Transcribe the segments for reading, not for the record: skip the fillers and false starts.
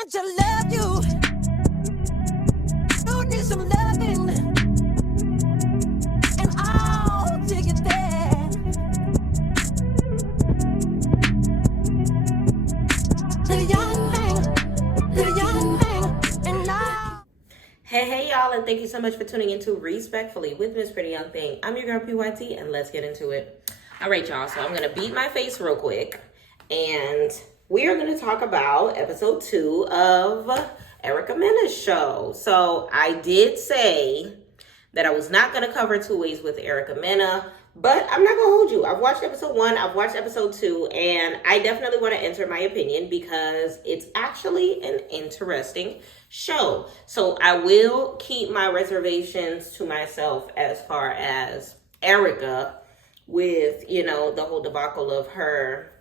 want to love you. You need some loving, and I'll take it there. The young thing, and now. Hey y'all, and thank you so much for tuning into Respectfully with Miss Pretty Young Thing. I'm your girl PYT, and let's get into it. All right, y'all, so I'm gonna beat my face real quick, and we are gonna talk about episode 2 of Erica Mena's show. So I did say that I was not gonna cover Two Ways with Erica Mena, but I'm not gonna hold you. I've watched episode 1, I've watched episode 2, and I definitely want to enter my opinion because it's actually an interesting show. So I will keep my reservations to myself as far as Erica with, the whole debacle of her,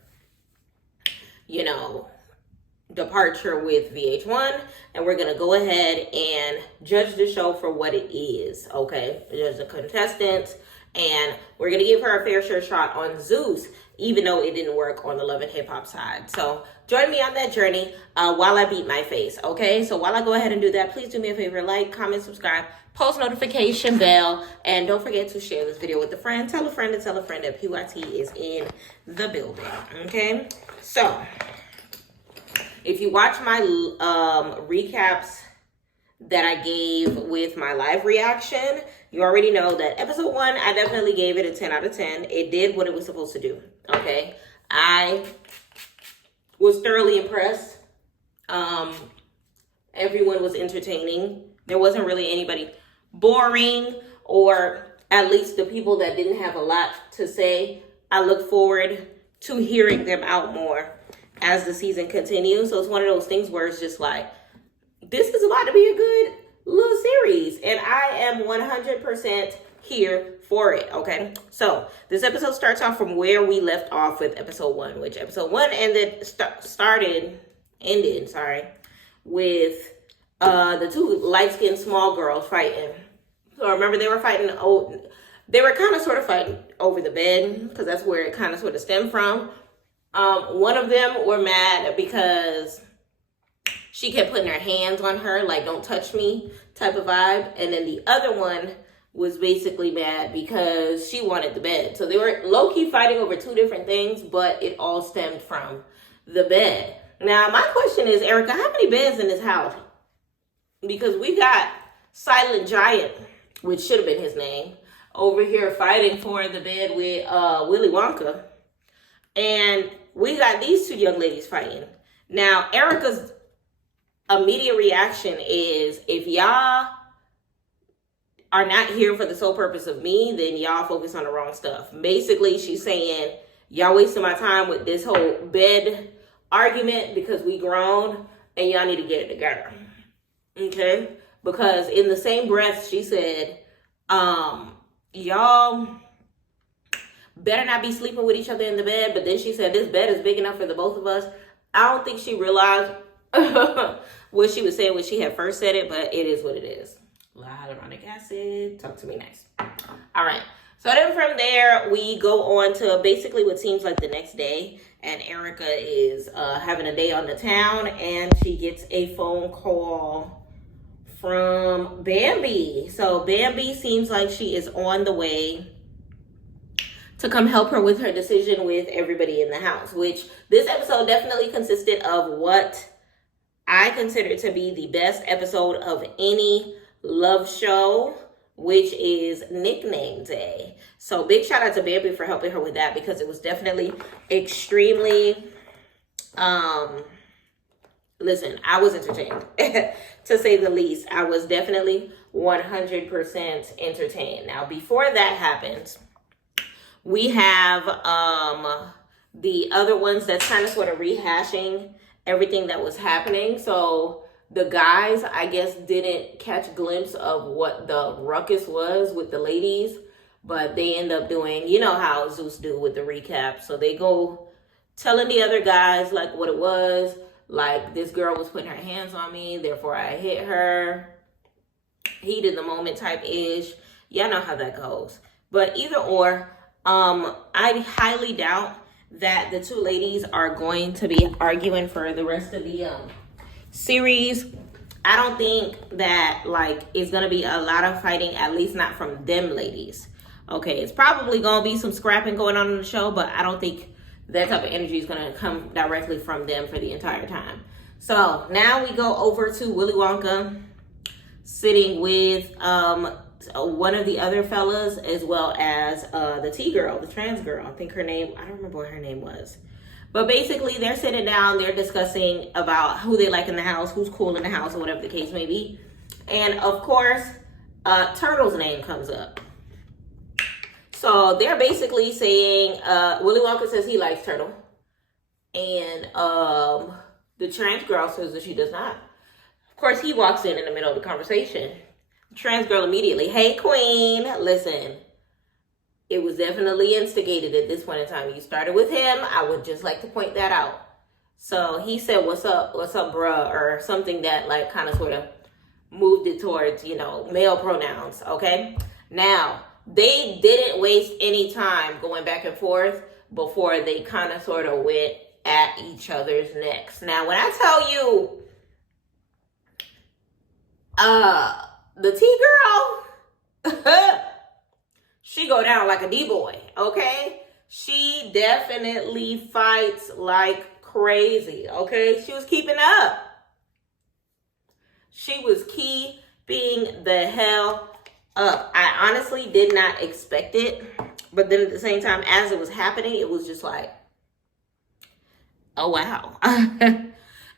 departure with VH1, and we're gonna go ahead and judge the show for what it is, okay? Judge the contestants, and we're gonna give her a fair share shot on Zeus, even though it didn't work on the Love and Hip Hop side. So join me on that journey while I beat my face, okay? So while I go ahead and do that, please do me a favor, like, comment, subscribe, post notification bell, and don't forget to share this video with a friend. Tell a friend to tell a friend that PYT is in the building, okay? So if you watch my recaps that I gave with my live reaction, you already know that episode 1, I definitely gave it a 10 out of 10. It did what it was supposed to do, okay? I was thoroughly impressed. Everyone was entertaining. There wasn't really anybody boring, or at least the people that didn't have a lot to say. I look forward to hearing them out more as the season continues. So it's one of those things where it's just like, this is about to be a good little series, and I am 100% here for it, okay? So this episode starts off from where we left off with episode 1, which episode 1 ended with the two light-skinned small girls fighting. So remember, they were fighting, they were kind of sort of fighting over the bed, because that's where it kind of sort of stemmed from. One of them were mad because she kept putting her hands on her, like, don't touch me type of vibe. And then the other one was basically mad because she wanted the bed. So they were low-key fighting over two different things, but it all stemmed from the bed. Now, my question is, Erica, how many beds in this house? Because we got Silent Giant, which should have been his name, over here fighting for the bed with Willy Wonka. And we got these two young ladies fighting. Now, Erica's immediate reaction is, if y'all are not here for the sole purpose of me, then y'all focus on the wrong stuff. Basically, she's saying, y'all wasting my time with this whole bed argument because we grown and y'all need to get it together. Okay? Because in the same breath, she said, y'all better not be sleeping with each other in the bed. But then she said, this bed is big enough for the both of us. I don't think she realized what she was saying when she had first said it, but it is what it is. Hyaluronic acid. Talk to me next. All right. So then from there, we go on to basically what seems like the next day. And Erica is having a day on the town, and she gets a phone call from Bambi. So Bambi seems like she is on the way to come help her with her decision with everybody in the house, which this episode definitely consisted of what I consider to be the best episode of any love show, which is Nickname Day. So big shout out to Bambi for helping her with that, because it was definitely extremely, listen, I was entertained to say the least. I was definitely 100% entertained. Now, before that happens, we have the other ones that's kind of sort of rehashing everything that was happening. So the guys, I guess, didn't catch a glimpse of what the ruckus was with the ladies, but they end up doing, you know how Zeus do with the recap. So they go telling the other guys like what it was, like this girl was putting her hands on me, therefore I hit her. Heat in the moment type ish. Y'all know how that goes. But either or, I highly doubt that the two ladies are going to be arguing for the rest of the series, I don't think that like it's gonna be a lot of fighting, at least not from them ladies. Okay, it's probably gonna be some scrapping going on in the show, but I don't think that type of energy is gonna come directly from them for the entire time. So now we go over to Willy Wonka sitting with one of the other fellas, as well as the T girl, the trans girl. I think her name, I don't remember what her name was. But basically, they're sitting down, they're discussing about who they like in the house, who's cool in the house, or whatever the case may be. And of course, Turtle's name comes up. So they're basically saying, Willy Wonka says he likes Turtle. And the trans girl says that she does not. Of course, he walks in the middle of the conversation. The trans girl immediately, hey, queen, listen. It was definitely instigated at this point in time. You started with him. I would just like to point that out. So he said, what's up, bruh, or something that like kind of sort of moved it towards, you know, male pronouns, okay? Now, they didn't waste any time going back and forth before they kind of sort of went at each other's necks. Now, when I tell you, the T-girl, she go down like a D-boy, okay? She definitely fights like crazy, okay? She was keeping up. She was keeping the hell up. I honestly did not expect it. But then at the same time, as it was happening, it was just like, oh, wow.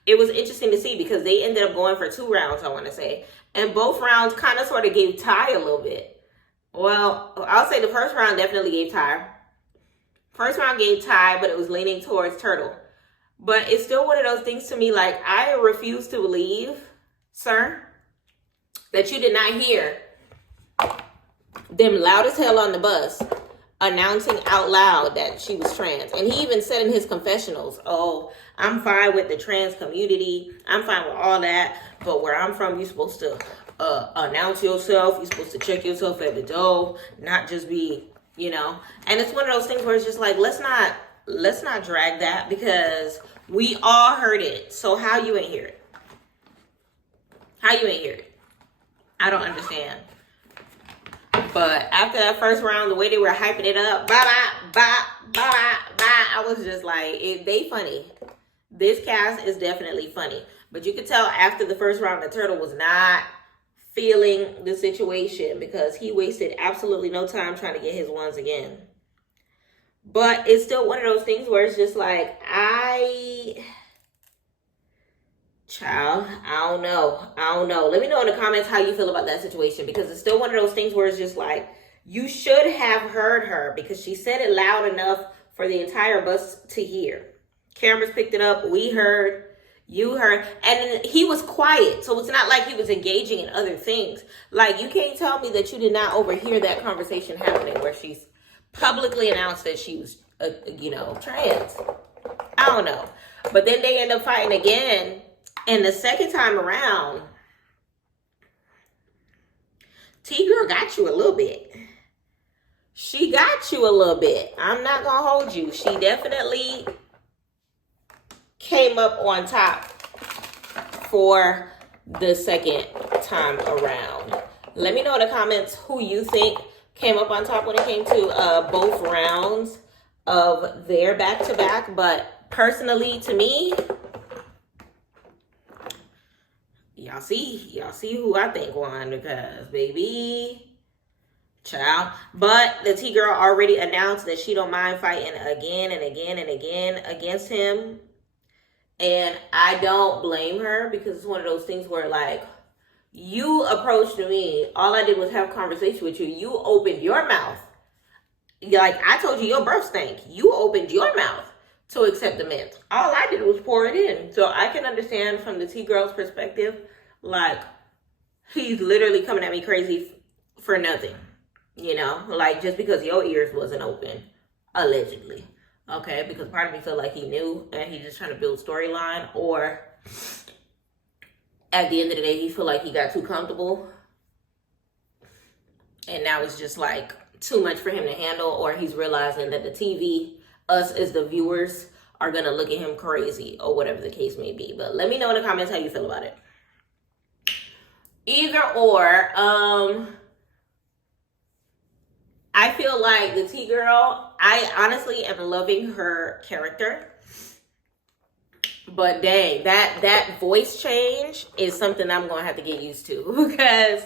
It was interesting to see because they ended up going for 2 rounds, I want to say. And both rounds kind of sort of gave Ty a little bit. Well, I'll say the first round definitely gave Ty. First round gave Ty, but it was leaning towards Turtle. But it's still one of those things to me, like, I refuse to believe, sir, that you did not hear them loud as hell on the bus announcing out loud that she was trans. And he even said in his confessionals, oh, I'm fine with the trans community. I'm fine with all that. But where I'm from, you're supposed to announce yourself. You're supposed to check yourself at the door, not just be, you know. And it's one of those things where it's just like, let's not drag that because we all heard it. So how you ain't hear it? How you ain't hear it? I don't understand. But after that first round, the way they were hyping it up, I was just like, they funny. This cast is definitely funny. But you could tell after the first round, the Turtle was not feeling the situation because he wasted absolutely no time trying to get his ones again. But it's still one of those things where it's just like, child, I don't know. Let me know in the comments how you feel about that situation because it's still one of those things where it's just like, you should have heard her because she said it loud enough for the entire bus to hear. Cameras picked it up. We heard. You heard. And he was quiet. So it's not like he was engaging in other things. Like, you can't tell me that you did not overhear that conversation happening where she's publicly announced that she was, trans. I don't know. But then they end up fighting again. And the second time around, T-Girl got you a little bit. She got you a little bit. I'm not going to hold you. She definitely came up on top for the second time around. Let me know in the comments who you think came up on top when it came to both rounds of their back-to-back. But personally, to me, y'all see who I think won because, baby, child. But the T-Girl already announced that she don't mind fighting again and again and again against him. And I don't blame her because it's one of those things where, like, you approached me. All I did was have a conversation with you. You opened your mouth. Like, I told you your breath stank. You opened your mouth to accept the mint. All I did was pour it in. So I can understand from the T-Girl's perspective, like, he's literally coming at me crazy for nothing. You know, like, just because your ears wasn't open, allegedly. Okay, because part of me feel like he knew and he's just trying to build storyline, or at the end of the day, he feel like he got too comfortable and now it's just like too much for him to handle, or he's realizing that the TV, us as the viewers, are gonna look at him crazy or whatever the case may be. But let me know in the comments how you feel about it. Either or, I feel like the T girl, I honestly am loving her character. But dang, that voice change is something I'm gonna have to get used to, because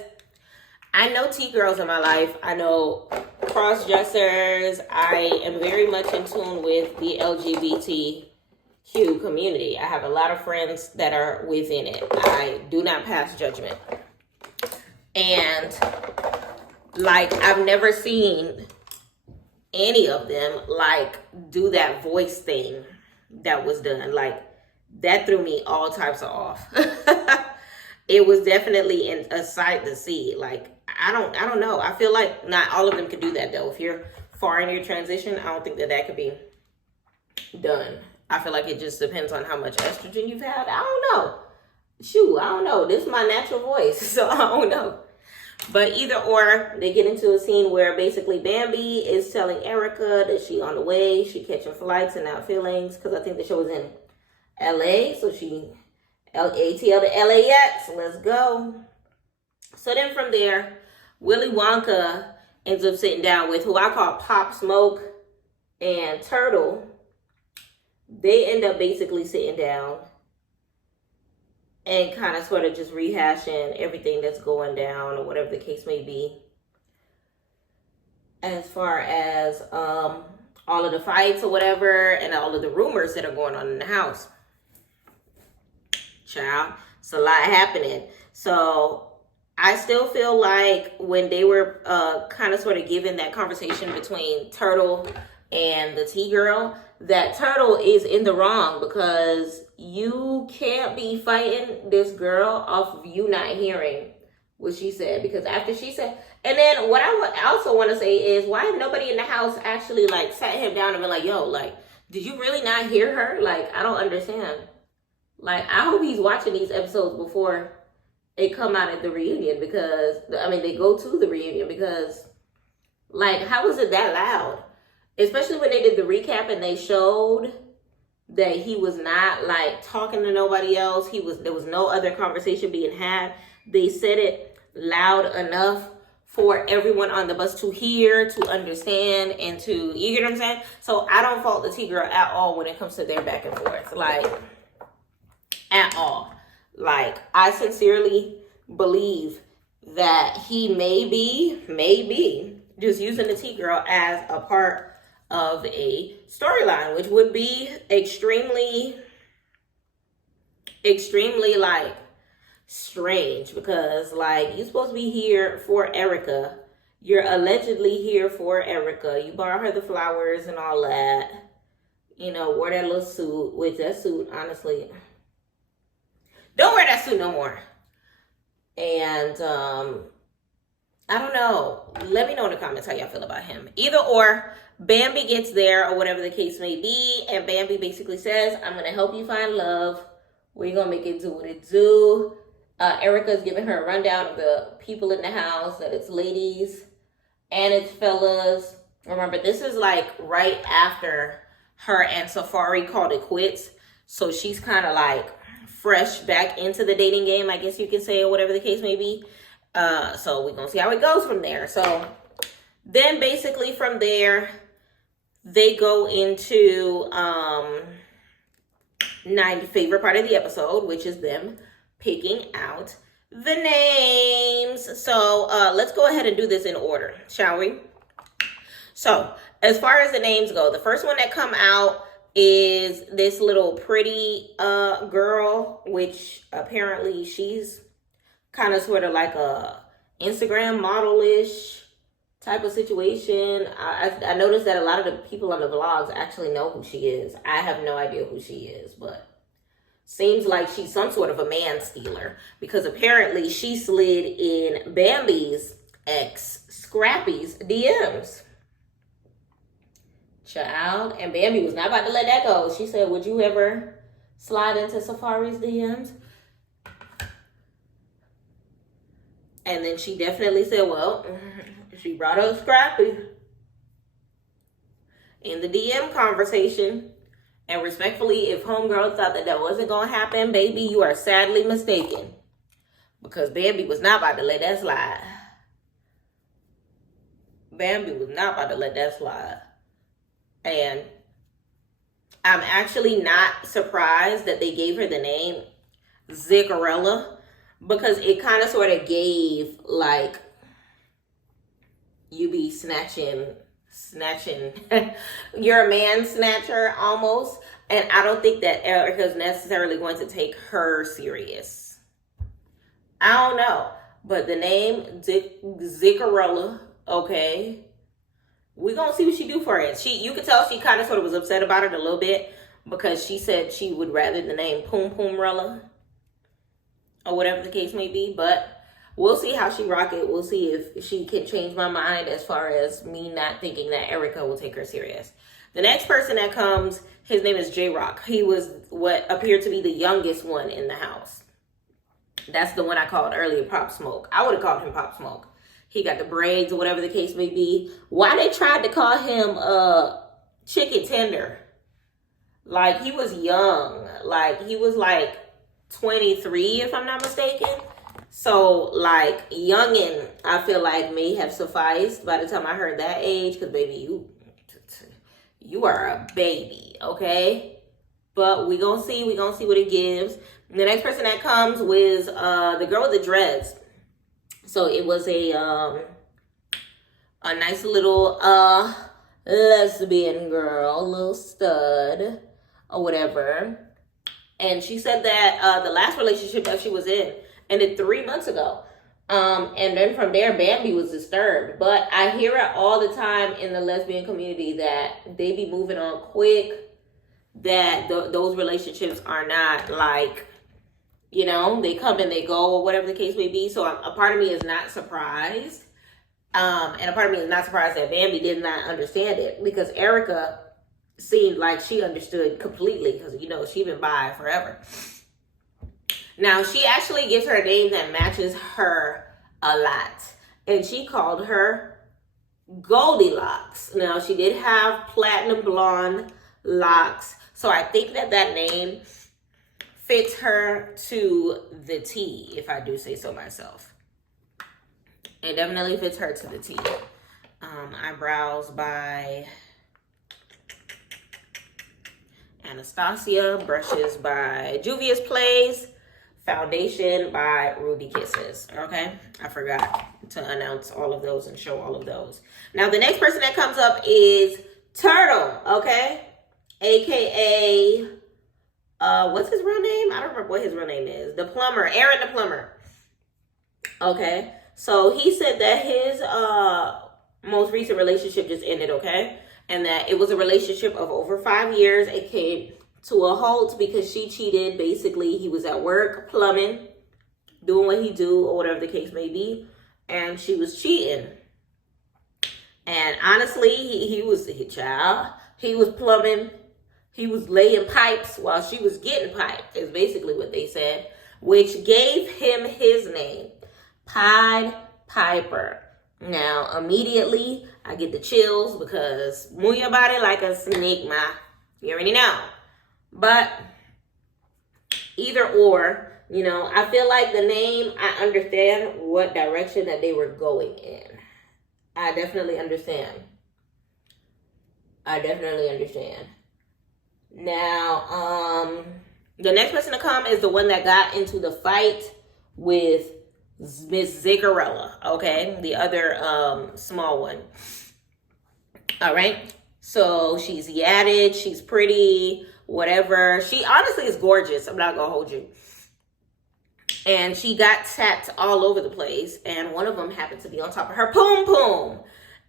I know T girls in my life. I know cross dressers. I am very much in tune with the LGBTQ community. I have a lot of friends that are within it. I do not pass judgment. And like, I've never seen any of them like do that voice thing that was done. Like, that threw me all types of off. It was definitely a sight to see. Like, I don't know. I feel like not all of them could do that though. If you're far in your transition, I don't think that could be done. I feel like it just depends on how much estrogen you've had. I don't know. Shoot, I don't know. This is my natural voice, so I don't know. But either or, they get into a scene where basically Bambi is telling Erica that she on the way, she catching flights and out feelings, because I think the show was in LA, so she ATL to LAX, let's go. So then from there, Willy Wonka ends up sitting down with who I call Pop Smoke and Turtle. They end up basically sitting down and kind of sort of just rehashing everything that's going down or whatever the case may be. As far as all of the fights or whatever and all of the rumors that are going on in the house. Child, it's a lot happening. So I still feel like when they were kind of sort of given that conversation between Turtle and the T-girl, that Turtle is in the wrong, because you can't be fighting this girl off of you not hearing what she said. Because after she said, and then what I also want to say is, why have nobody in the house actually like sat him down and been like, yo, like, did you really not hear her? Like, I don't understand. Like, I hope he's watching these episodes before they come out at the reunion, because, I mean, they go to the reunion, because, like, how was it that loud? Especially when they did the recap and they showed that he was not, like, talking to nobody else. There was no other conversation being had. They said it loud enough for everyone on the bus to hear, to understand, and to, you get what I'm saying? So I don't fault the T-girl at all when it comes to their back and forth. Like, at all. Like, I sincerely believe that he may be just using the T-girl as a part of a storyline, which would be extremely like strange, because like, you're supposed to be here for Erica. You're allegedly here for Erica. You bought her the flowers and all that. You know, wore that little suit, which that suit, honestly, don't wear that suit no more. And I don't know. Let me know in the comments how y'all feel about him. Either or, Bambi gets there or whatever the case may be, and Bambi basically says, I'm going to help you find love. We're going to make it do what it do. Erica's giving her a rundown of the people in the house, that it's ladies and it's fellas. Remember, this is like right after her and Safari called it quits. So she's kind of like fresh back into the dating game, I guess you could say, or whatever the case may be. So we're going to see how it goes from there. So then basically from there, they go into my favorite part of the episode, which is them picking out the names. So let's go ahead and do this in order, shall we? So as far as the names go, the first one that come out is this little pretty girl, which apparently she's kind of sort of like a Instagram model-ish type of situation. I noticed that a lot of the people on the vlogs actually know who she is. I have no idea who she is, but seems like she's some sort of a man stealer, because apparently she slid in Bambi's ex Scrappy's DMs. Child, and Bambi was not about to let that go. She said, would you ever slide into Safari's DMs? And then she definitely said, well, she brought up Scrappy in the DM conversation. And respectfully, if homegirl thought that wasn't going to happen, baby, you are sadly mistaken. Because Bambi was not about to let that slide. Bambi was not about to let that slide. And I'm actually not surprised that they gave her the name Zickarella, because it kind of sort of gave, like, you be snatching, you're a man snatcher almost. And I don't think that Erica's necessarily going to take her serious. I don't know. But the name Zickarella, okay, we're going to see what she do for it. You could tell she kind of sort of was upset about it a little bit, because she said she would rather the name Poom Poomrella, or whatever the case may be. But we'll see how she rock it. We'll see if she can change my mind as far as me not thinking that Erica will take her serious. The next person that comes, his name is J-Rock. He was what appeared to be the youngest one in the house. That's the one I called earlier Pop Smoke. I would have called him Pop Smoke. He got the braids or whatever the case may be. Why they tried to call him Chicken Tender? Like, he was young. Like, he was like 23, if I'm not mistaken. So, like, youngin', I feel like may have sufficed by the time I heard that age. Because, baby, you are a baby, okay? But we gonna see what it gives. And the next person that comes was the girl with the dreads. So it was a nice little lesbian girl, little stud or whatever. And she said that the last relationship that she was in ended 3 months ago. And then from there, Bambi was disturbed. But I hear it all the time in the lesbian community that they be moving on quick, that those relationships are not like, you know, they come and they go or whatever the case may be. So a part of me is not surprised. And a part of me is not surprised that Bambi did not understand it, because Erica seemed like she understood completely, because, you know, she's been bi forever. Now, she actually gives her a name that matches her a lot. And she called her Goldilocks. Now, she did have platinum blonde locks. So I think that name fits her to the T, if I do say so myself. It definitely fits her to the T. Eyebrows by Anastasia. Brushes by Juvia's Place. Foundation by Ruby Kisses. Okay, I forgot to announce all of those and show all of those. Now, the next person that comes up is Turtle, okay? AKA, what's his real name? I don't remember what his real name is. The plumber, Aaron the plumber. Okay, so he said that his most recent relationship just ended, okay? And that it was a relationship of over 5 years. It came to a halt because she cheated. Basically, he was at work plumbing, doing what he do or whatever the case may be, and she was cheating. And honestly, he was plumbing, he was laying pipes while she was getting piped, is basically what they said, which gave him his name, Pied Piper. Now, immediately I get the chills, because move your body like a snake, ma. You already know. But either or, you know, I feel like the name, I understand what direction that they were going in. I definitely understand. Now, the next person to come is the one that got into the fight with Miss Zickarella, okay? The other small one. All right? So she's yadded, she's pretty, whatever. She honestly is gorgeous. I'm not gonna hold you. And she got tapped all over the place, and one of them happened to be on top of her poom poom.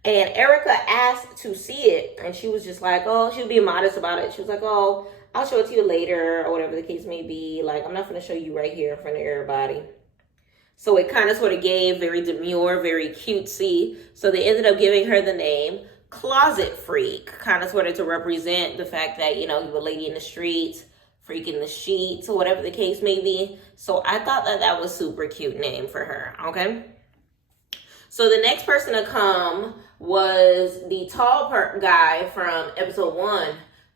And Erica asked to see it, and she was just like, oh, she was being modest about it. She was like, oh, I'll show it to you later, or whatever the case may be. Like, I'm not gonna show you right here in front of everybody. So it kind of sort of gave very demure, very cutesy. So they ended up giving her the name Closet Freak, kind of sort of to represent the fact that, you know, you were a lady in the streets, freaking the sheets, or whatever the case may be. So I thought that was super cute name for her, okay? So the next person to come was the tall guy from episode 1,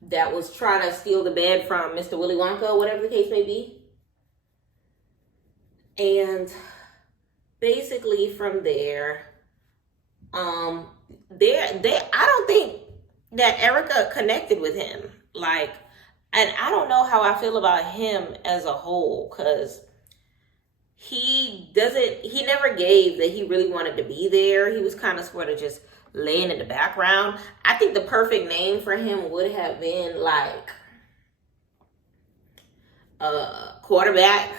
that was trying to steal the bed from Mr. Willy Wonka, whatever the case may be. And basically from there, I don't think that Erica connected with him. Like, and I don't know how I feel about him as a whole, because he never gave that he really wanted to be there. He was kind of sort of just laying in the background. I think the perfect name for him would have been like quarterback,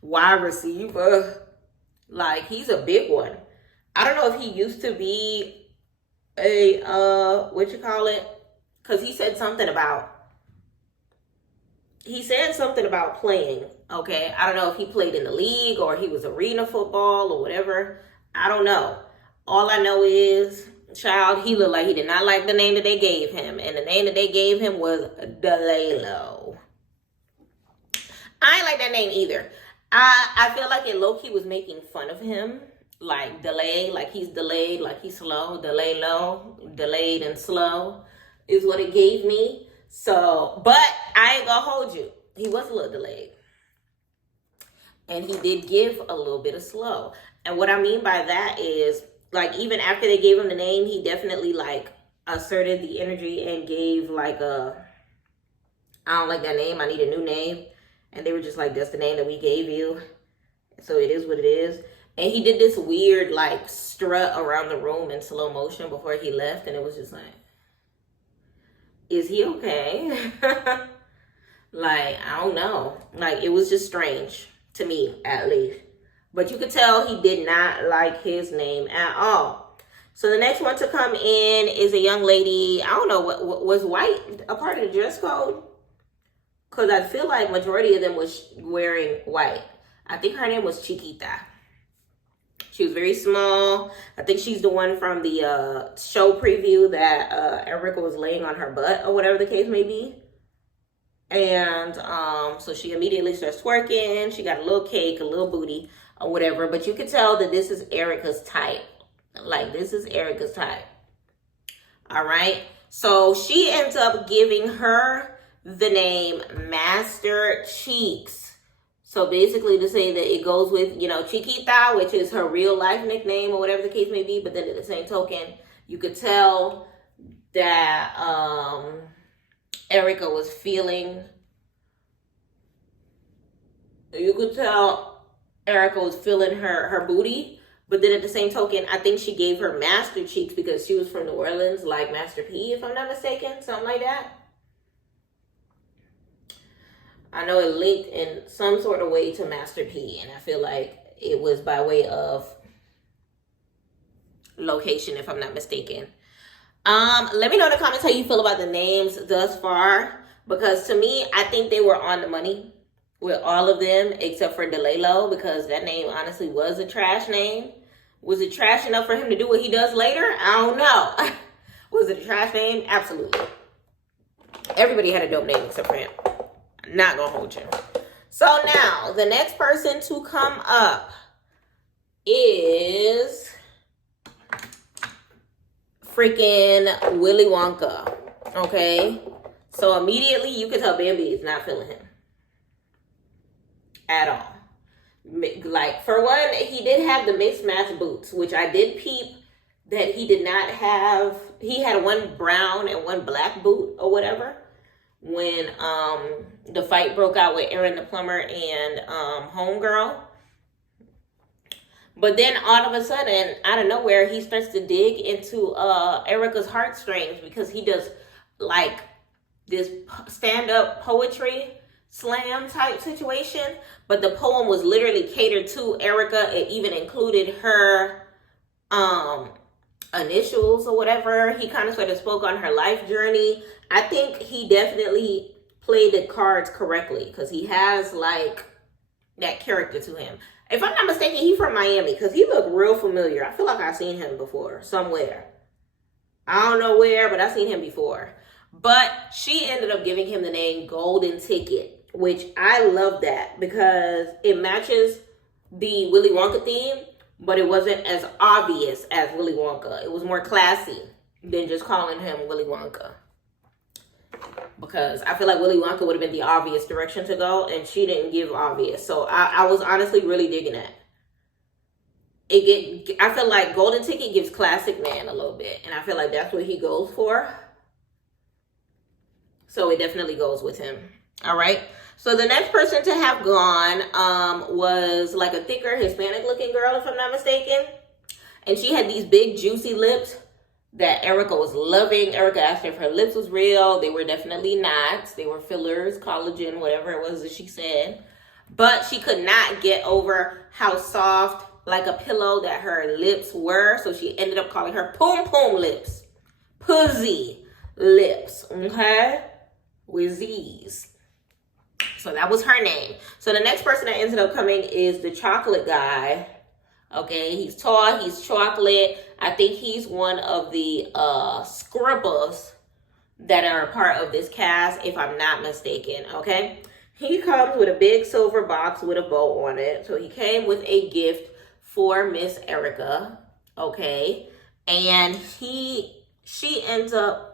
wide receiver. Like, he's a big one. I don't know if he used to be a because he said something about playing. Okay, I don't know if he played in the league or he was arena football or whatever. I don't know. All I know is, child, he looked like he did not like the name that they gave him, and the name that they gave him was DeLalo. I ain't like that name either. I feel like it low-key was making fun of him. Like, delay, like he's delayed, like he's slow. Delay low, delayed and slow is what it gave me. So, but I ain't gonna hold you. He was a little delayed. And he did give a little bit of slow. And what I mean by that is, like, even after they gave him the name, he definitely, like, asserted the energy and gave, like, I don't like that name, I need a new name. And they were just like, that's the name that we gave you, so it is what it is. And he did this weird, like, strut around the room in slow motion before he left. And it was just like, is he okay? Like, I don't know. Like, it was just strange to me, at least. But you could tell he did not like his name at all. So the next one to come in is a young lady. I don't know, what was white a part of the dress code? Because I feel like majority of them was wearing white. I think her name was Chiquita. She was very small. I think she's the one from the show preview that Erica was laying on her butt or whatever the case may be. And so she immediately starts twerking. She got a little cake, a little booty or whatever. But you could tell that this is Erica's type. Like, this is Erica's type. All right. So she ends up giving her the name Master Cheeks. So basically to say that it goes with, you know, Chiquita, which is her real life nickname or whatever the case may be. But then at the same token, you could tell that Erica was feeling, her booty. But then at the same token, I think she gave her Master Cheeks because she was from New Orleans, like Master P, if I'm not mistaken, something like that. I know it linked in some sort of way to Master P, and I feel like it was by way of location, if I'm not mistaken. Let me know in the comments how you feel about the names thus far, because to me, I think they were on the money with all of them except for DeLalo, because that name honestly was a trash name. Was it trash enough for him to do what he does later? I don't know. Was it a trash name? Absolutely. Everybody had a dope name except for him. Not gonna hold you. So now, the next person to come up is freaking Willy Wonka. Okay? So immediately you can tell Bambi is not feeling him. At all. Like, for one, he did have the mixed match boots, which I did peep that he did not have. He had one brown and one black boot or whatever when the fight broke out with Aaron the plumber and Homegirl. But then all of a sudden, out of nowhere, he starts to dig into Erica's heartstrings, because he does like this stand-up poetry slam type situation. But the poem was literally catered to Erica. It even included her initials or whatever. He kind of sort of spoke on her life journey. I think he definitely played the cards correctly, because he has like that character to him. If I'm not mistaken, he's from Miami, because he looked real familiar. I feel like I've seen him before somewhere. I don't know where, but I've seen him before. But she ended up giving him the name Golden Ticket, which I love that, because it matches the Willy Wonka theme, but it wasn't as obvious as Willy Wonka. It was more classy than just calling him Willy Wonka. because I feel like Willy Wonka would have been the obvious direction to go, and she didn't give obvious. So I was honestly really digging that. I feel like Golden Ticket gives Classic Man a little bit, and I feel like that's what he goes for. So it definitely goes with him. All right. So the next person to have gone was like a thicker Hispanic looking girl, if I'm not mistaken. And she had these big juicy lips that Erica was loving. Erica asked her if her lips was real. They were definitely not. They were fillers, collagen, whatever it was that she said. But she could not get over how soft, like a pillow, that her lips were. So she ended up calling her Poom Poom Lips. Pussy Lips. Okay? With Z's. So that was her name. So the next person that ended up coming is the chocolate guy. Okay, he's tall, he's chocolate. I think he's one of the scribbles that are a part of this cast, if I'm not mistaken. Okay, he comes with a big silver box with a bow on it. So he came with a gift for Miss Erica. Okay, and she ends up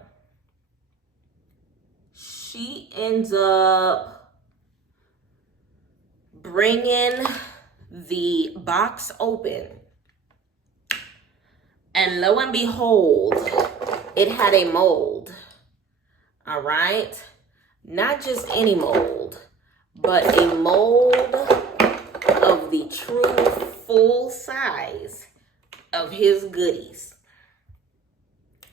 bringing the box open, and lo and behold, it had a mold. All right, not just any mold, but a mold of the true full size of his goodies.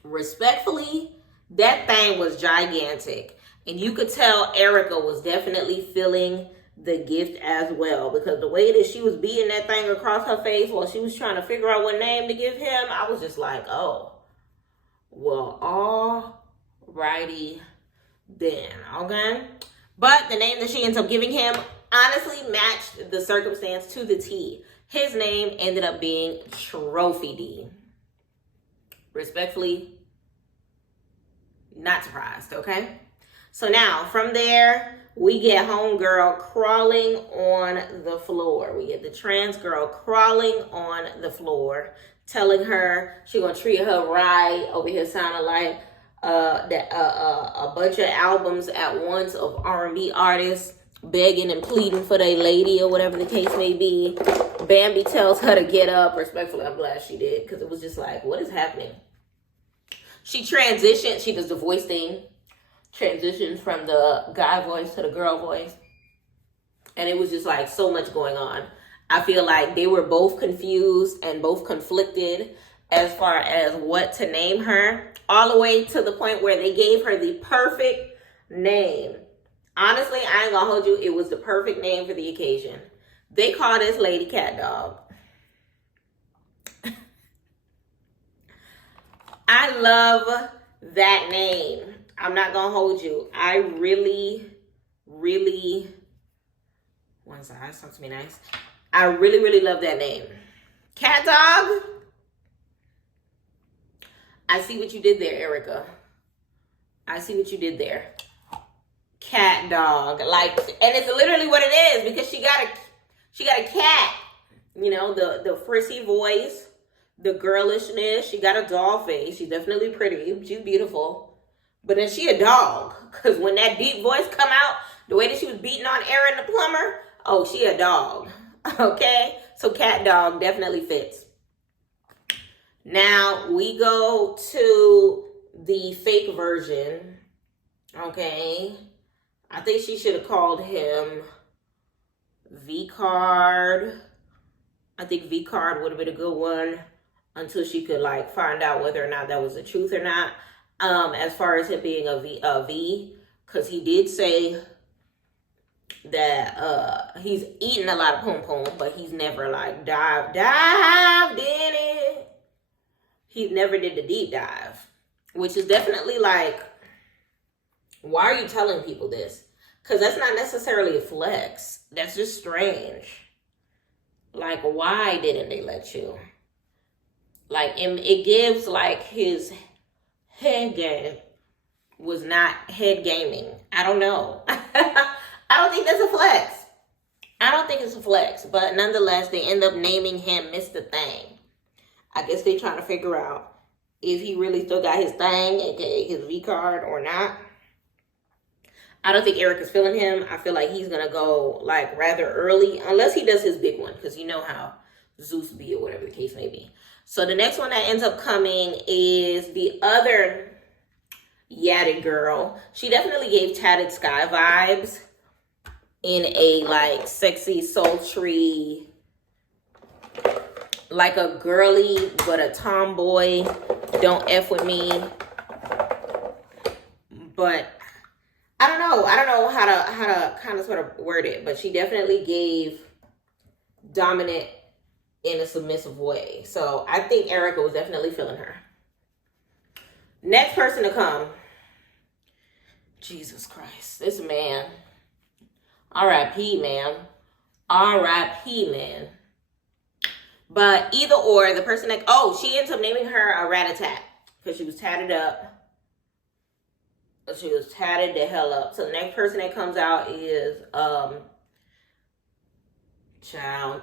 Respectfully, that thing was gigantic, and you could tell Erica was definitely feeling the gift as well, because the way that she was beating that thing across her face while she was trying to figure out what name to give him, I was just like, oh, well, alrighty then, okay? But the name that she ends up giving him honestly matched the circumstance to the T. His name ended up being Trophy D. Respectfully, not surprised, okay? So now, from there, we get homegirl crawling on the floor. We get the trans girl crawling on the floor, telling her she gonna treat her right. Over here sounding like a bunch of albums at once of R&B artists begging and pleading for their lady or whatever the case may be. Bambi tells her to get up. Respectfully, I'm glad she did, because it was just like, what is happening? She transitioned. She does the voice thing. Transitioned from the guy voice to the girl voice, and it was just like so much going on. I feel like they were both confused and both conflicted as far as what to name her, all the way to the point where they gave her the perfect name. Honestly, I ain't gonna hold you, it was the perfect name for the occasion. They call this lady Cat Dog. I love that name. I'm not gonna hold you. I really, one side, talk to me nice. I really love that name. Cat Dog. I see what you did there, Erica. I see what you did there. Cat Dog. Like, and it's literally what it is, because she got a cat. You know, the frizzy voice, the girlishness. She got a doll face. She's definitely pretty. She's beautiful. But then she a dog, because when that deep voice come out, the way that she was beating on Aaron the plumber, oh, she a dog, okay? So Cat Dog definitely fits. Now, we go to the fake version, okay? I think she should have called him V-Card. I think V-Card would have been a good one until she could, like, find out whether or not that was the truth or not. As far as him being a V, because he did say that he's eaten a lot of pom pom, but he's never like dived in it. He never did the deep dive, which is definitely like, why are you telling people this? Because that's not necessarily a flex. That's just strange. Like, why didn't they let you? Like, it gives like his head game was not head gaming. I don't know. I don't think that's a flex. I don't think it's a flex. But nonetheless, they end up naming him Mr. Thing. I guess they're trying to figure out if he really still got his thing, aka his V card, or not. I don't think Erica's feeling him. I feel like he's gonna go like rather early, unless he does his big one, because you know how Zeus be or whatever the case may be. So the next one that ends up coming is the other Yatted girl. She definitely gave Tatted Sky vibes in a like sexy, sultry, like a girly but a tomboy, don't F with me. But I don't know how to kind of sort of word it, but she definitely gave dominant in a submissive way. So I think Erica was definitely feeling her. Next person to come. Jesus Christ, this man. R.I.P. man. R.I.P. man. But either or, the person that, she ends up naming her a rat-a-tat because she was tatted up. She was tatted the hell up. So the next person that comes out is, child.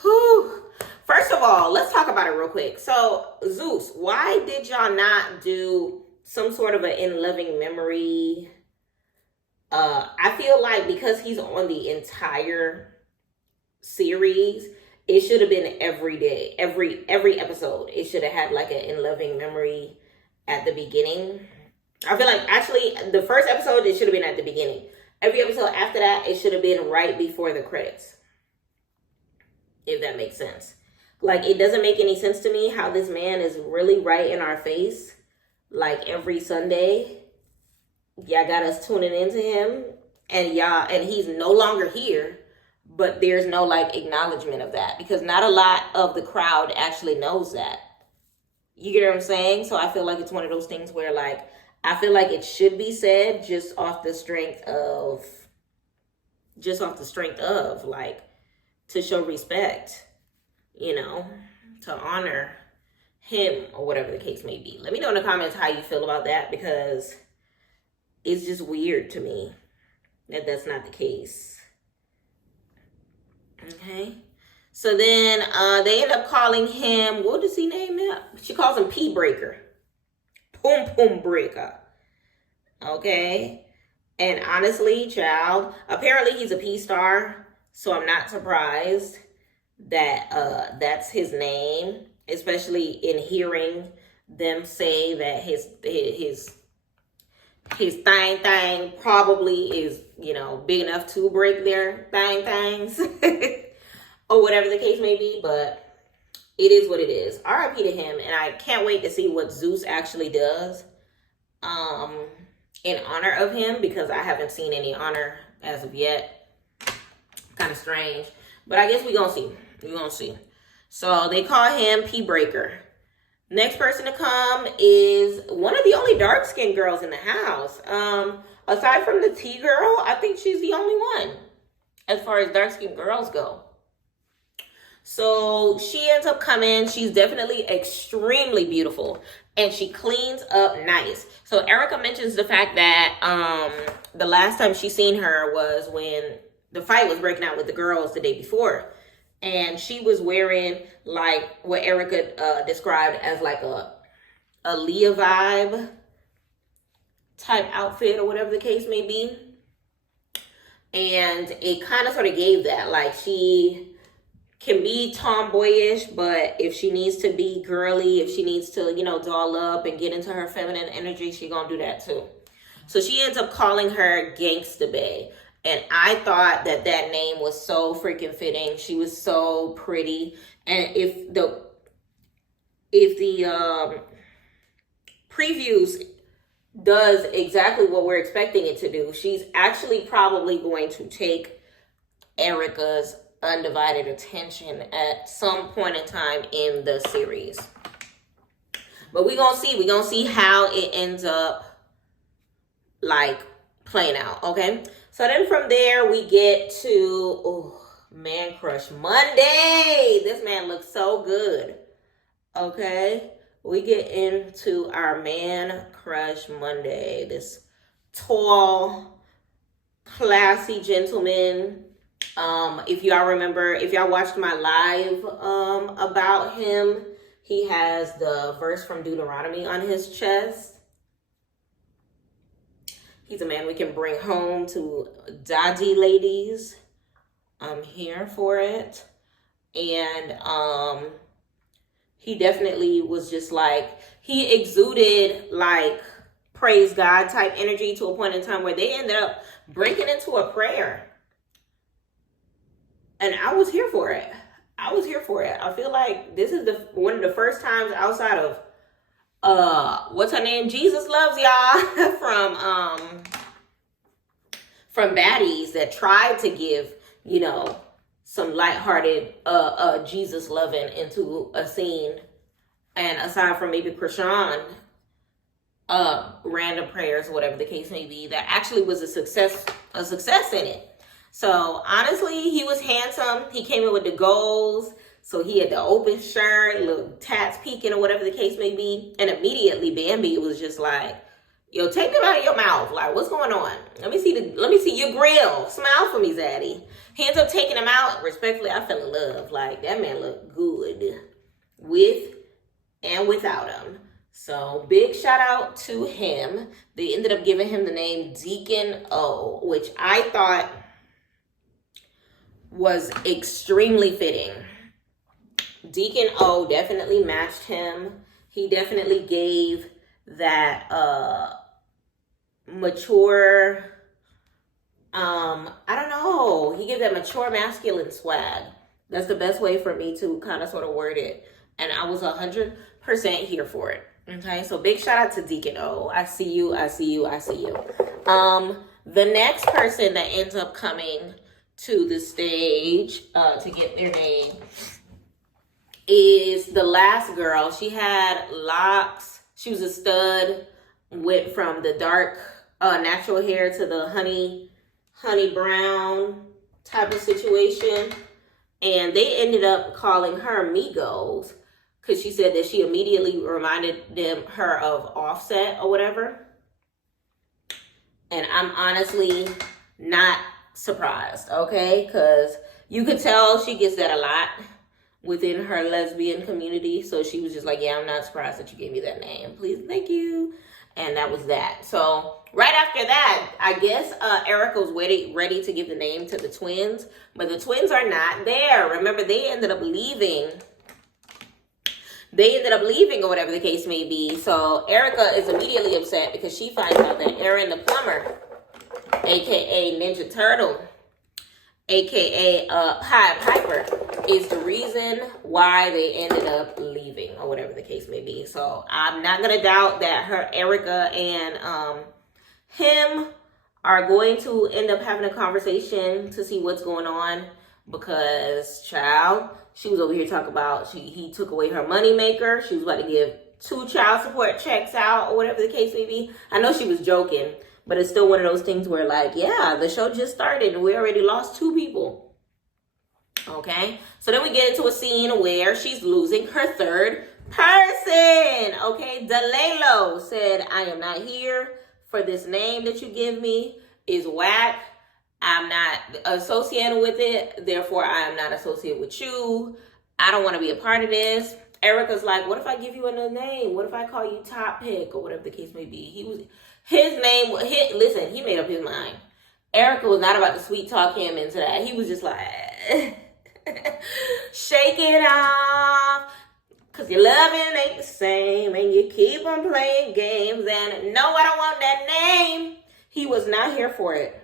Whew. First of all, let's talk about it real quick. So, Zeus, why did y'all not do some sort of an in loving memory? I feel like because he's on the entire series, it should have been every day, every episode. It should have had like an in loving memory at the beginning. I feel like actually the first episode, it should have been at the beginning. Every episode after that, it should have been right before the credits. If that makes sense. Like, it doesn't make any sense to me how this man is really right in our face. Like, every Sunday, y'all got us tuning into him. And he's no longer here. But there's no, like, acknowledgement of that. Because not a lot of the crowd actually knows that. You get what I'm saying? So I feel like it's one of those things where, like, I feel like it should be said just off the strength of, like, to show respect, you know, to honor him or whatever the case may be. Let me know in the comments how you feel about that, because it's just weird to me that that's not the case. Okay. So then they end up calling him, what does he name him? She calls him P Breaker. Poom Poom Breaker. Okay. And honestly, child, apparently he's a P star. So I'm not surprised that that's his name, especially in hearing them say that his thing probably is, you know, big enough to break their things or whatever the case may be. But it is what it is. R.I.P. to him, and I can't wait to see what Zeus actually does in honor of him, because I haven't seen any honor as of yet. Kind of strange, but I guess we're gonna see. So they call him P Breaker. Next person to come is one of the only dark-skinned girls in the house. Aside from the T girl, I think she's the only one as far as dark-skinned girls go. So she ends up coming. She's definitely extremely beautiful, and she cleans up nice. So Erica mentions the fact that the last time she seen her was when the fight was breaking out with the girls the day before. And she was wearing like what Erica described as like a Leah vibe type outfit or whatever the case may be. And it kind of sort of gave that, like, she can be tomboyish, but if she needs to be girly, if she needs to, you know, doll up and get into her feminine energy, she gonna do that too. So she ends up calling her Gangsta Bae. And I thought that that name was so freaking fitting. She was so pretty. And if the previews does exactly what we're expecting it to do, she's actually probably going to take Erica's undivided attention at some point in time in the series. But we're going to see how it ends up, like, playing out, okay? So then from there, we get to, Man Crush Monday. This man looks so good, okay? We get into our Man Crush Monday. This tall, classy gentleman. If y'all remember, if y'all watched my live about him, he has the verse from Deuteronomy on his chest. He's a man we can bring home to daddy ladies. I'm here for it. And he definitely was just like, he exuded like praise God type energy to a point in time where they ended up breaking into a prayer. And I was here for it. I was here for it. I feel like this is one of the first times outside of what's her name? Jesus Loves Y'all from Baddies that tried to give, you know, some lighthearted Jesus loving into a scene. And aside from maybe Krishan, random prayers or whatever the case may be, that actually was a success in it. So honestly, he was handsome. He came in with the goals. So he had the open shirt, little tats peeking or whatever the case may be. And immediately Bambi was just like, yo, take them out of your mouth. Like, what's going on? Let me see your grill. Smile for me, Zaddy. He ends up taking him out. Respectfully, I fell in love. Like, that man looked good with and without him. So big shout out to him. They ended up giving him the name Deacon O, which I thought was extremely fitting. Deacon O definitely matched him. He definitely gave that mature, I don't know, he gave that mature masculine swag. That's the best way for me to kind of sort of word it. And I was 100% here for it. Okay, so big shout out to Deacon O. I see you, I see you, I see you. The next person that ends up coming to the stage to get their name is the last girl. She had locks. She was a stud. Went from the dark natural hair to the honey brown type of situation. And they ended up calling her Migos because she said that she immediately reminded her of Offset or whatever. And I'm honestly not surprised, okay? Because you could tell she gets that a lot within her lesbian community. So she was just like, yeah, I'm not surprised that you gave me that name. Please, thank you. And that was that. So right after that, I guess Erica was ready to give the name to the twins. But the twins are not there. Remember, they ended up leaving. Or whatever the case may be. So Erica is immediately upset because she finds out that Aaron the plumber, a.k.a. Ninja Turtle, a.k.a. Pied Piper, is the reason why they ended up leaving or whatever the case may be. So I'm not going to doubt that Erica and him are going to end up having a conversation to see what's going on because, child, she was over here talking about he took away her moneymaker. She was about to give 2 child support checks out or whatever the case may be. I know she was joking, but it's still one of those things where, like, yeah, the show just started and we already lost 2 people. Okay? So then we get into a scene where she's losing her 3rd person. Okay? DeLalo said, I am not here for this name that you give me. Is whack. I'm not associated with it. Therefore, I am not associated with you. I don't want to be a part of this. Erica's like, what if I give you another name? What if I call you Top Pick or whatever the case may be? Listen, he made up his mind. Erica was not about to sweet talk him into that. He was just like, shake it off. Because your loving ain't the same. And you keep on playing games. And no, I don't want that name. He was not here for it.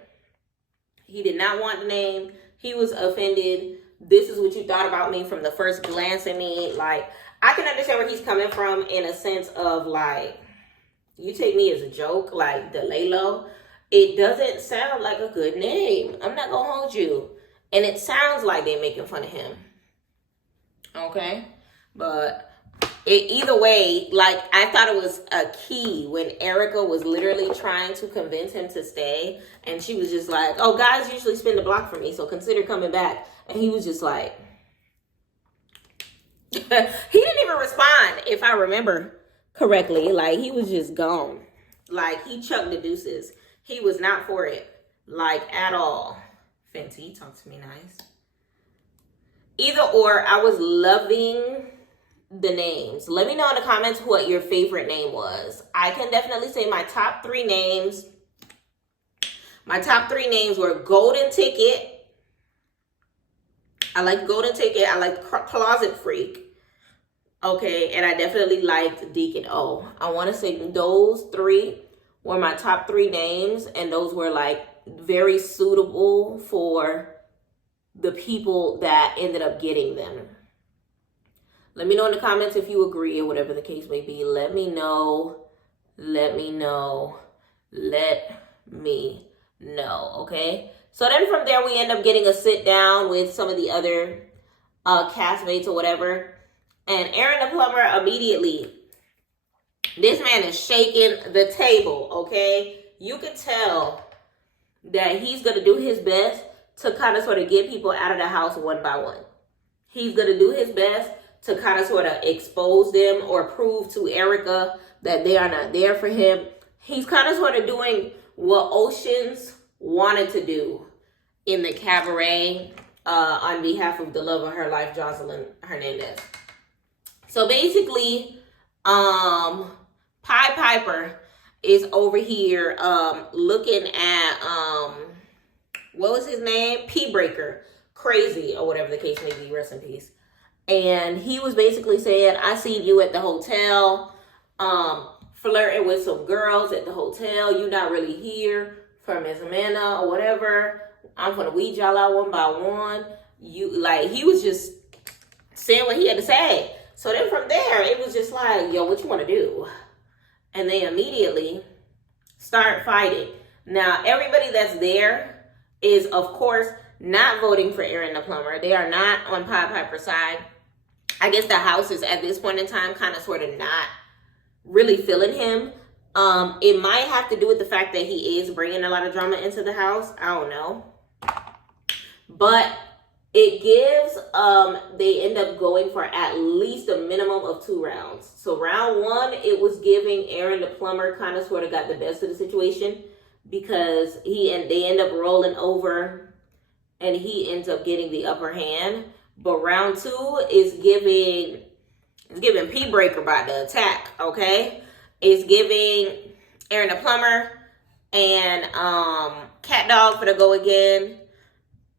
He did not want the name. He was offended. This is what you thought about me from the first glance at me. Like, I can understand where he's coming from in a sense of, like, you take me as a joke, like DeLalo. It doesn't sound like a good name. I'm not going to hold you. And it sounds like they're making fun of him. Okay? But either way, like, I thought it was a key when Erica was literally trying to convince him to stay. And she was just like, oh, guys usually spin the block for me, so consider coming back. And he was just like, he didn't even respond, if I remember correctly. Like, he was just gone. Like, he chucked the deuces. He was not for it, like, at all. Fenty, talk to me nice. Either or, I was loving the names. Let me know in the comments what your favorite name was. I can definitely say my top 3 names My top 3 names were Golden Ticket. I like Golden Ticket. I like Closet Freak. Okay, and I definitely liked Deacon O. I want to say those 3 were my top 3 names, and those were like very suitable for the people that ended up getting them. Let me know in the comments if you agree or whatever the case may be. Let me know. Let me know. Let me know. Okay. So then from there, we end up getting a sit down with some of the other castmates or whatever. And Aaron the plumber immediately, this man is shaking the table. Okay. You can tell that he's going to do his best to kind of sort of get people out of the house one by one. He's going to do his best to kind of sort of expose them or prove to Erica that they are not there for him. He's kind of sort of doing what Oceans wanted to do in the cabaret on behalf of the love of her life, Jocelyn Hernandez. So basically, Pied Piper is over here looking at, what was his name? P-Breaker. Crazy, or whatever the case may be. Rest in peace. And he was basically saying, I seen you at the hotel, flirting with some girls at the hotel. You not really here for Miss Mena or whatever. I'm gonna weed y'all out one by one. He was just saying what he had to say. So then from there, it was just like, yo, what you want to do? And they immediately start fighting. Now, everybody that's there is, of course, not voting for Aaron the plumber. They are not on Pied Piper's side. I guess the house is at this point in time kind of sort of not really feeling him. It might have to do with the fact that he is bringing a lot of drama into the house. I don't know. But it gives, they end up going for at least a minimum of 2 rounds. So round 1, it was giving Aaron the plumber kind of sort of got the best of the situation because they end up rolling over and he ends up getting the upper hand. But round 2 is giving P-Breaker by the attack, okay? It's giving Aaron the plumber and Cat Dog for the go again.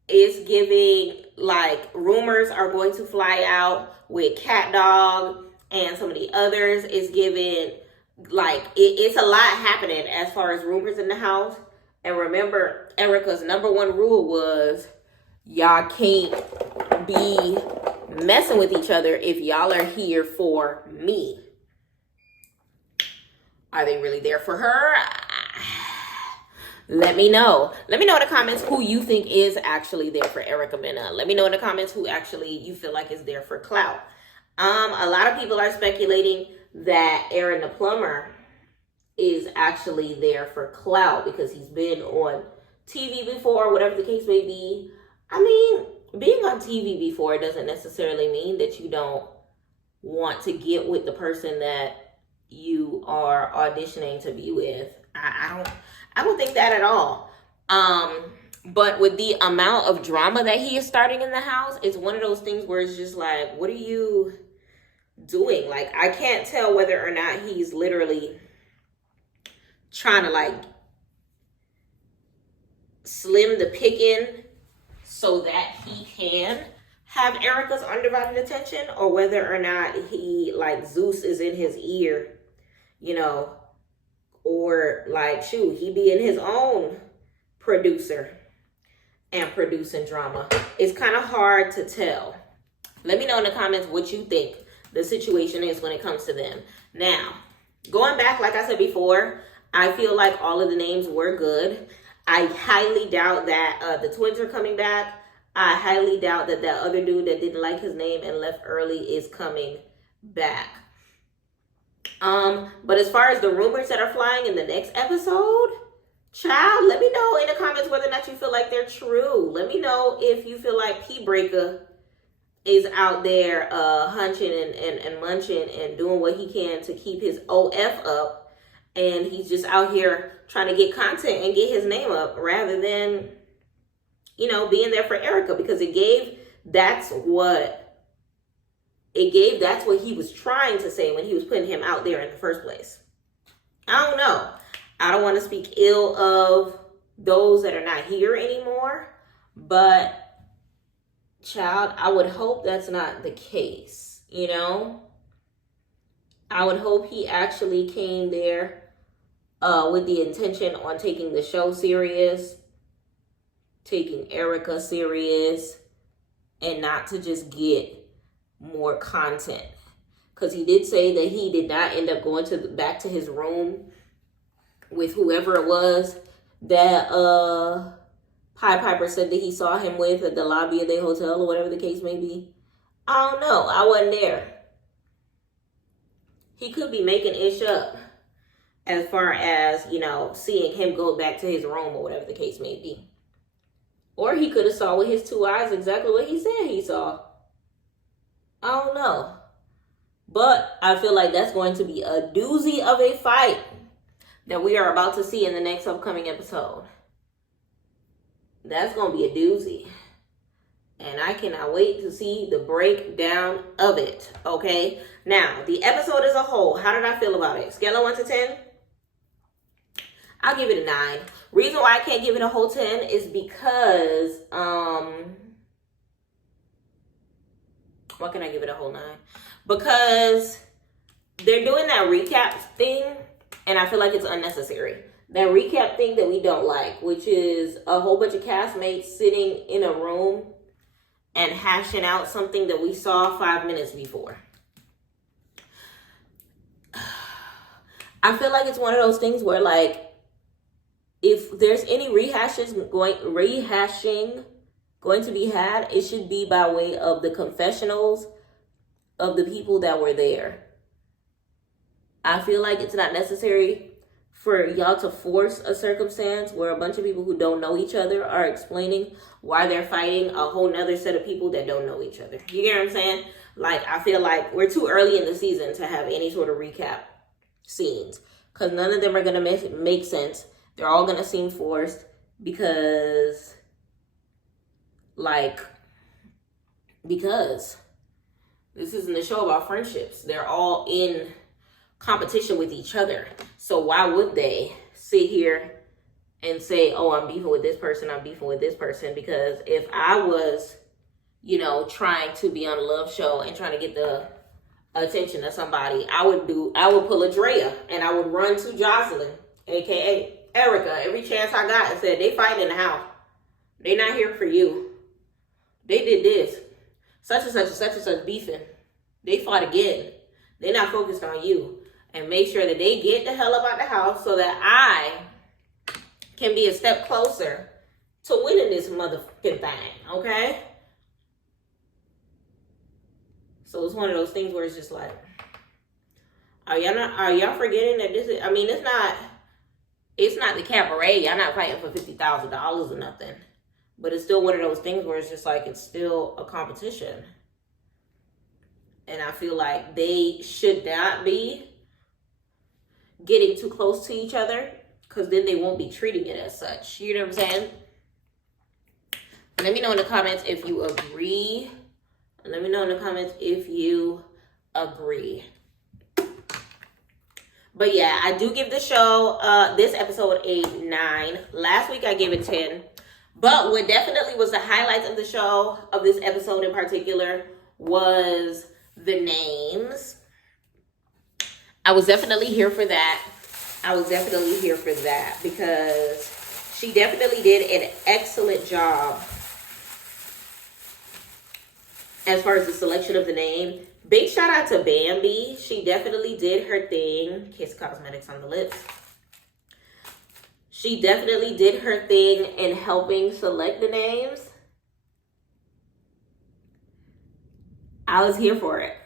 It's giving, like, rumors are going to fly out with Cat Dog and some of the others. It's giving, like, it's a lot happening as far as rumors in the house. And remember, Erica's number 1 rule was y'all can't be messing with each other if y'all are here for me. Are they really there for her? Let me know. Let me know in the comments who you think is actually there for Erica Mena. Let me know in the comments who actually you feel like is there for clout. A lot of people are speculating that Aaron the plumber is actually there for clout because he's been on TV before, whatever the case may be. I mean, being on TV before doesn't necessarily mean that you don't want to get with the person that you are auditioning to be with. I don't think that at all. But with the amount of drama that he is starting in the house, it's one of those things where it's just like, what are you doing? Like, I can't tell whether or not he's literally trying to, like, slim the picking so that he can have Erica's undivided attention, or whether or not he, like, Zeus is in his ear, you know, or, like, shoot, he be in his own producer and producing drama. It's kind of hard to tell. Let me know in the comments what you think the situation is when it comes to them. Now, going back, like I said before, I feel like all of the names were good. I highly doubt that the twins are coming back. I highly doubt that that other dude that didn't like his name and left early is coming back. But as far as the rumors that are flying in the next episode, child, let me know in the comments whether or not you feel like they're true. Let me know if you feel like P-Breaker is out there hunching and munching and doing what he can to keep his OF up, and he's just out here trying to get content and get his name up rather than, you know, being there for Erica, because that's what he was trying to say when he was putting him out there in the first place. I don't know. I don't want to speak ill of those that are not here anymore. But child, I would hope that's not the case, you know? I would hope he actually came there with the intention on taking the show serious, taking Erica serious, and not to just get more content. Because he did say that he did not end up going back to his room with whoever it was that Pied Piper said that he saw him with at the lobby of the hotel, or whatever the case may be. I don't know. I wasn't there. He could be making ish up as far as, you know, seeing him go back to his room or whatever the case may be. Or he could have saw with his 2 eyes exactly what he said he saw. I don't know. But I feel like that's going to be a doozy of a fight that we are about to see in the next upcoming episode. That's going to be a doozy. And I cannot wait to see the breakdown of it. Okay? Now, the episode as a whole, how did I feel about it? Scale of 1 to 10? I'll give it a 9. Reason why I can't give it a whole 10 is because, why can I give it a whole 9? Because they're doing that recap thing, and I feel like it's unnecessary. That recap thing that we don't like, which is a whole bunch of castmates sitting in a room and hashing out something that we saw 5 minutes before. I feel like it's one of those things where, like, if there's any rehashing going to be had, it should be by way of the confessionals of the people that were there. I feel like it's not necessary for y'all to force a circumstance where a bunch of people who don't know each other are explaining why they're fighting a whole nother set of people that don't know each other. You get what I'm saying? Like, I feel like we're too early in the season to have any sort of recap scenes, because none of them are going to make sense. They're all going to seem forced because this isn't a show about friendships. They're all in competition with each other. So why would they sit here and say, oh, I'm beefing with this person, I'm beefing with this person? Because if I was, you know, trying to be on a love show and trying to get the attention of somebody, I would pull a Drea and I would run to Jocelyn, aka Erica, every chance I got, and said, they fighting in the house. They not here for you. They did this. Such and such and such and such beefing. They fought again. They're not focused on you. And make sure that they get the hell up out the house so that I can be a step closer to winning this motherfucking thing, okay? So it's one of those things where it's just like, are y'all forgetting that this is, I mean, it's not the cabaret. Y'all not fighting for $50,000 or nothing. But it's still one of those things where it's just like, it's still a competition. And I feel like they should not be getting too close to each other, because then they won't be treating it as such. You know what I'm saying? Let me know in the comments if you agree. Let me know in the comments if you agree. But yeah, I do give the show, this episode, a 9. Last week I gave it 10. But what definitely was the highlights of the show, of this episode in particular, was the names. I was definitely here for that. Because she definitely did an excellent job as far as the selection of the name. Big shout out to Bambi. She definitely did her thing. Kiss Cosmetics on the lips. She definitely did her thing in helping select the names. I was here for it.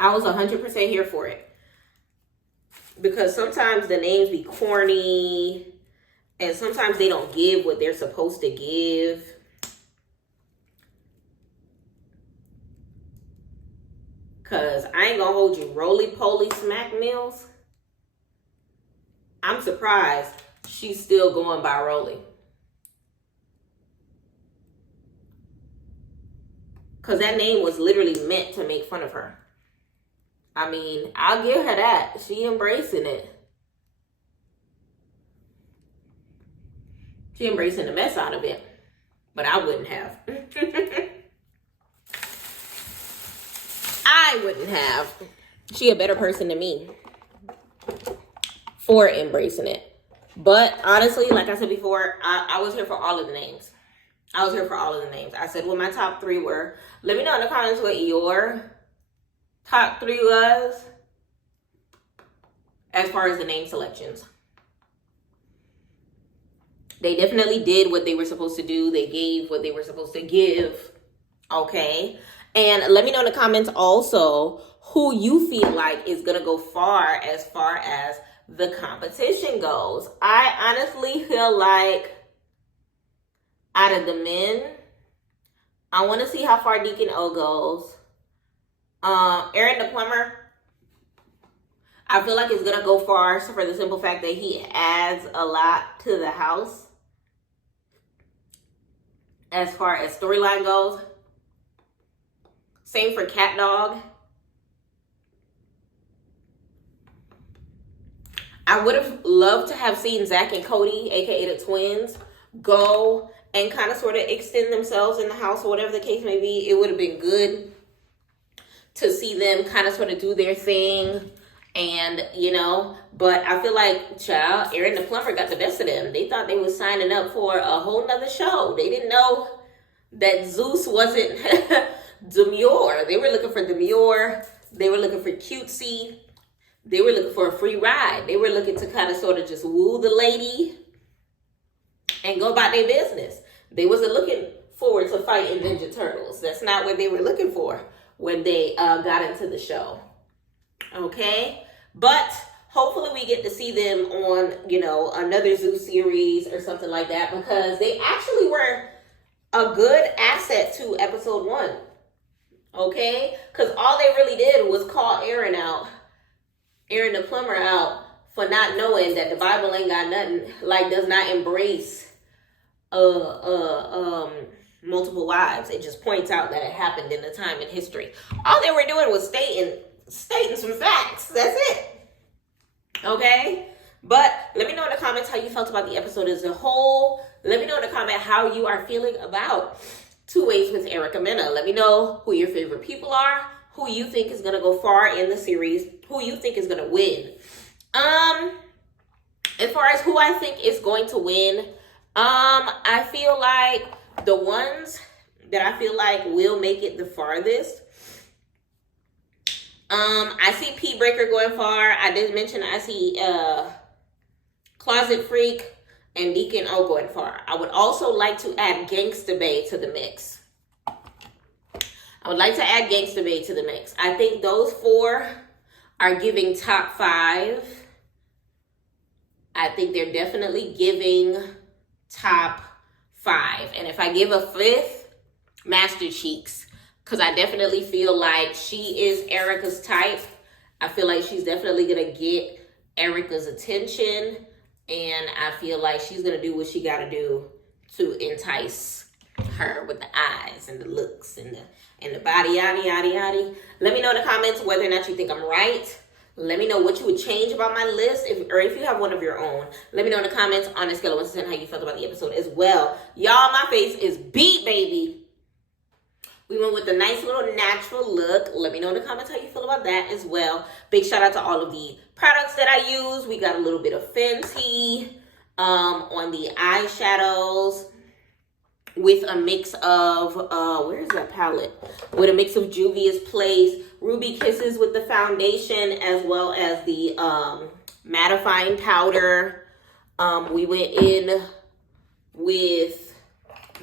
I was 100% here for it. Because sometimes the names be corny, and sometimes they don't give what they're supposed to give. Because I ain't gonna hold you. Roly-poly smack meals. I'm surprised she's still going by Rolly. Because that name was literally meant to make fun of her. I mean, I'll give her that. She embracing it. She embracing the mess out of it. But I wouldn't have. I wouldn't have. She a better person than me for embracing it. But honestly, like I said before, I was here for all of the names. I was here for all of the names. I said what my top 3 were. Let me know in the comments what your top 3 was as far as the name selections. They definitely did what they were supposed to do. They gave what they were supposed to give. Okay. And let me know in the comments also who you feel like is going to go far as the competition goes. I honestly feel like out of the men, I want to see how far Deacon O goes. Aaron the plumber, I feel like it's going to go far for the simple fact that he adds a lot to the house as far as storyline goes. Same for Cat Dog. I would have loved to have seen Zach and Cody, aka the twins, go and kind of sort of extend themselves in the house or whatever the case may be. It would have been good to see them kind of sort of do their thing. And, you know, but I feel like, child, Aaron the plumber got the best of them. They thought they was signing up for a whole nother show. They didn't know that Zeus wasn't demure. They were looking for demure. They were looking for cutesy. They were looking for a free ride. They were looking to kind of sort of just woo the lady and go about their business. They wasn't looking forward to fighting Ninja Turtles. That's not what they were looking for when they got into the show. Okay? But hopefully we get to see them on, you know, another Zoo series or something like that, because they actually were a good asset to episode 1. Okay? Because all they really did was call Aaron the plumber out for not knowing that the Bible ain't got nothing, like does not embrace multiple wives. It just points out that it happened in the time in history. All they were doing was stating some facts. That's it. Okay? But let me know in the comments how you felt about the episode as a whole. Let me know in the comment how you are feeling about Two Ways with Erica Mena. Let me know who your favorite people are, who you think is going to go far in the series, who you think is going to win. As far as who I think is going to win, I feel like the ones that I feel like will make it the farthest, I see P Breaker going far. I did mention I see Closet Freak and Deacon O going far. I would also like to add Gangsta Bae to the mix. I would like to add Gangsta Bae to the mix. I think those 4 are giving top 5. I think they're definitely giving top 5. And if I give a 5th, Master Cheeks. Because I definitely feel like she is Erica's type. I feel like she's definitely going to get Erica's attention. And I feel like she's going to do what she got to do to entice her with the eyes and the looks and the body, yada, yada, yada. Let me know in the comments whether or not you think I'm right. Let me know what you would change about my list, or if you have one of your own. Let me know in the comments on a scale of 1 to 10 how you felt about the episode as well. Y'all, my face is beat, baby. We went with a nice little natural look. Let me know in the comments how you feel about that as well. Big shout out to all of the products that I use. We got a little bit of Fenty on the eyeshadows with a mix of, where's that palette? With a mix of Juvia's Place, Ruby Kisses with the foundation, as well as the mattifying powder. We went in with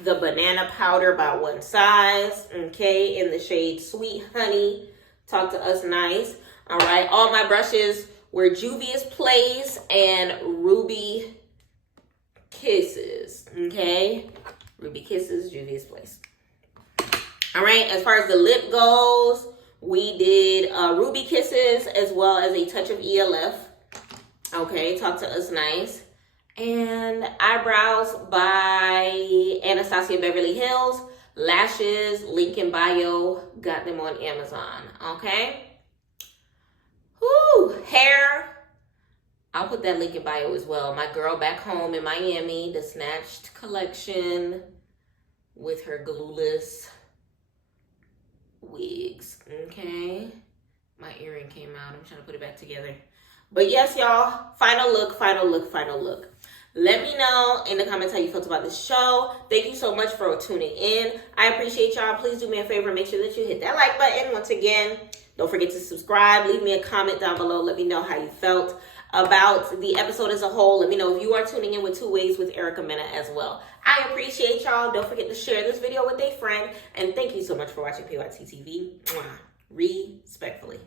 the banana powder by One Size, okay, in the shade Sweet Honey. Talk to us nice. All right, all my brushes were Juvia's Place and Ruby Kisses, okay? Ruby Kisses, Juvia's Place. All right, as far as the lip goes, we did Ruby Kisses as well as a touch of ELF. Okay, Talk to us nice. And eyebrows by Anastasia Beverly Hills. Lashes, link in bio. Got them on Amazon. Okay. Whoo, hair. I'll put that link in bio as well. My girl back home in Miami, the Snatched collection with her glueless wigs. Okay. My earring came out. I'm trying to put it back together. But yes, y'all, final look. Let me know in the comments how you felt about this show. Thank you so much for tuning in. I appreciate y'all. Please do me a favor. Make sure that you hit that like button. Once again, don't forget to subscribe. Leave me a comment down below. Let me know how you felt about the episode as a whole. Let me know if you are tuning in with Two Ways with Erica Mena as well. I appreciate y'all. Don't forget to share this video with a friend. And thank you so much for watching PYT TV. Respectfully.